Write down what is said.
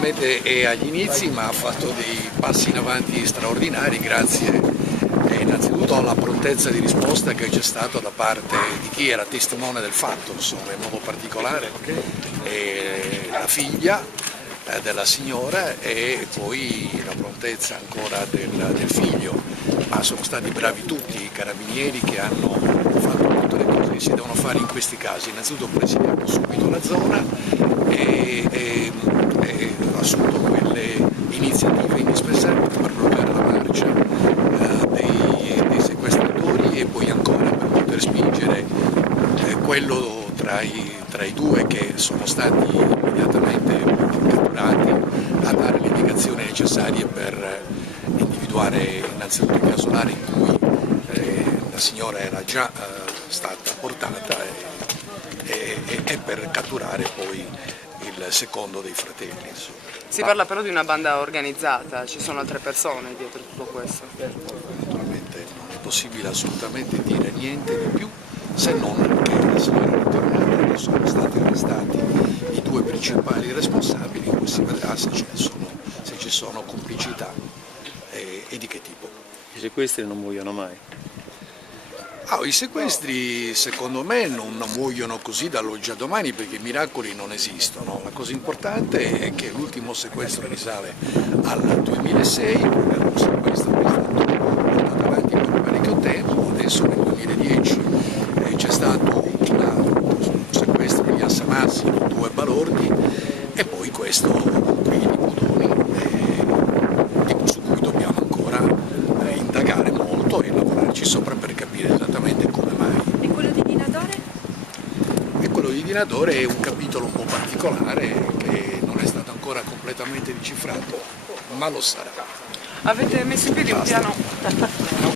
sicuramente è agli inizi, ma ha fatto dei passi in avanti straordinari grazie innanzitutto alla prontezza di risposta che c'è stata da parte di chi era testimone del fatto, insomma, in modo particolare la figlia della signora e poi la prontezza ancora del figlio, ma sono stati bravi tutti i carabinieri che hanno fatto tutte le cose che si devono fare in questi casi. Innanzitutto presidiamo subito la zona e assunto quelle iniziative indispensabili per bloccare la marcia dei sequestratori e poi ancora per poter spingere quello tra i due che sono stati immediatamente catturati a dare le indicazioni necessarie per individuare innanzitutto il casolare in cui la signora era già stata portata e per catturare poi il secondo dei fratelli. Insomma. Si parla però di una banda organizzata, ci sono altre persone dietro tutto questo. Naturalmente non è possibile assolutamente dire niente di più se non che la signora è ritornata e sono stati arrestati i due principali responsabili, poi si vedrà se ci sono complicità e di che tipo. I sequestri non muoiono mai. I sequestri secondo me non muoiono così dall'oggi a domani perché miracoli non esistono. La cosa importante è che l'ultimo sequestro risale al 2006, era un sequestro che è stato portato avanti per parecchio tempo, adesso nel 2010 c'è stato un sequestro di Assamassi con 2 balordi e poi questo qui di Budoni, su cui dobbiamo ancora indagare molto e lavorarci sopra per capire esattamente come mai. E quello di Dinadore? E quello di Dinadore è un capitolo un po' particolare che non è stato ancora completamente decifrato, ma lo sarà. Avete messo in piedi un piano?